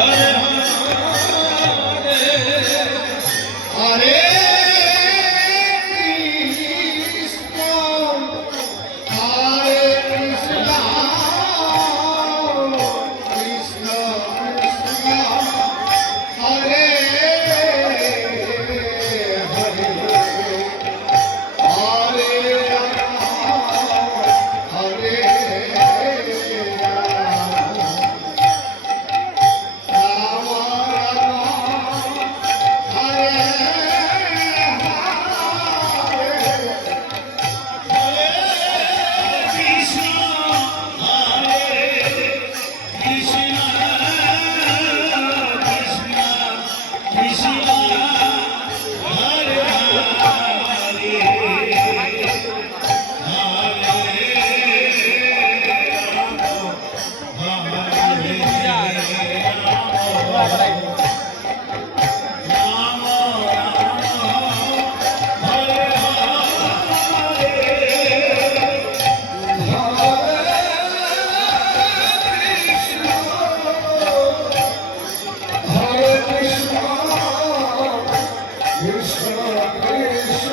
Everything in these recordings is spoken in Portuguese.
Hare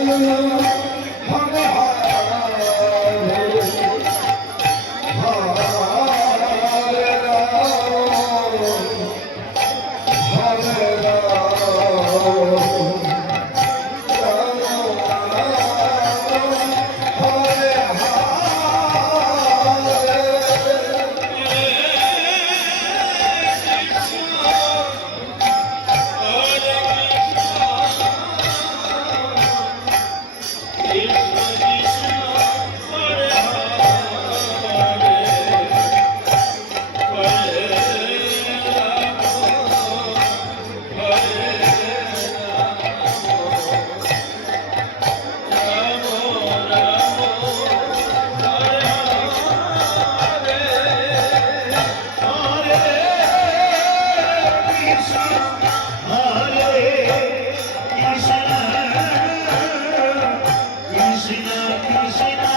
Senhor. Sita